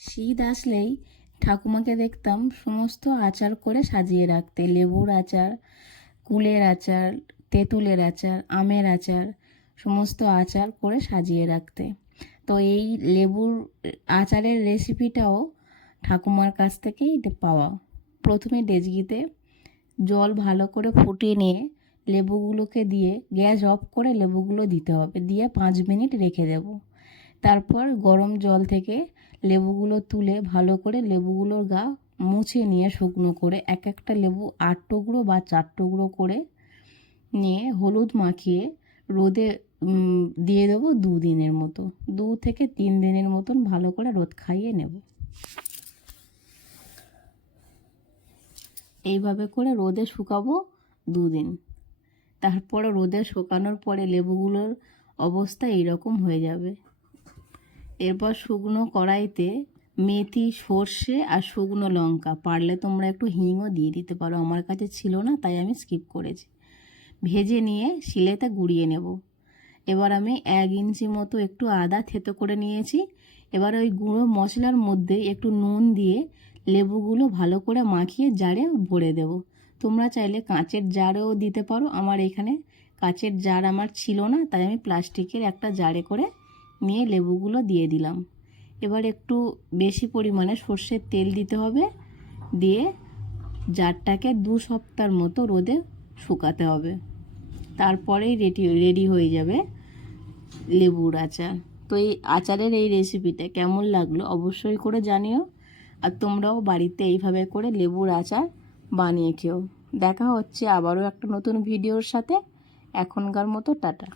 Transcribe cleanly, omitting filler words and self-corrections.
শীত আসলেই ঠাকুমাকে দেখতাম সমস্ত আচার করে সাজিয়ে রাখতে। লেবুর আচার, কুলের আচার, তেঁতুলের আচার, আমের আচার, সমস্ত আচার করে সাজিয়ে রাখতে। তো এই লেবুর আচারের রেসিপিটাও ঠাকুমার কাছ থেকেই পাওয়া। প্রথমে ডেচকিতে জল ভালো করে ফুটিয়ে নিয়ে লেবুগুলোকে দিয়ে গ্যাস অফ করে লেবুগুলো দিতে হবে, দিয়ে 5 মিনিট রেখে দেব। তারপর গরম জল থেকে লেবুগুলো তুলে ভালো করে লেবুগুলোর গা মুছে নিয়ে শুকনো করে এক একটা লেবু 8 টুকরো বা 4 টুকরো করে নিয়ে হলুদ মাখিয়ে রোদে দিয়ে দেবো 2 দিনের মতো। 2 থেকে 3 দিনের মতন ভালো করে রোদ খাইয়ে নেব। এইভাবে করে রোদে শুকাবো 2 দিন। তারপরে রোদে শুকানোর পরে লেবুগুলোর অবস্থা এইরকম হয়ে যাবে। এরপর শুকনো কড়াইতে মেথি, সর্ষে আর শুকনো লঙ্কা, পারলে তোমরা একটু হিংও দিয়ে দিতে পারো, আমার কাছে ছিল না তাই আমি স্কিপ করেছি, ভেজে নিয়ে শিলেতে গুঁড়িয়ে নেব। এবার আমি 1 ইঞ্চি মতো একটু আদা থেতো করে নিয়েছি। এবার ওই গুঁড়ো মশলার মধ্যে একটু নুন দিয়ে লেবুগুলো ভালো করে মাখিয়ে জারে ভরে দেব। তোমরা চাইলে কাঁচের জারেও দিতে পারো, আমার এখানে কাঁচের জার আমার ছিল না তাই আমি প্লাস্টিকের একটা জারে করে নিয়ে লেবুগুলো দিয়ে দিলাম। এবার একটু বেশি পরিমাণে সর্ষের তেল দিতে হবে, দিয়ে জারটাকে 2 সপ্তাহের মতো রোদে শুকাতে হবে। তারপরেই রেডি হয়ে যাবে লেবুর আচার। তো এই আচারের এই রেসিপিটা কেমন লাগলো অবশ্যই করে জানিও, আর তোমরাও বাড়িতে এইভাবে করে লেবুর আচার বানিয়ে খেও। দেখা হচ্ছে আবারও একটা নতুন ভিডিওর সাথে। এখনকার মতো টাটা।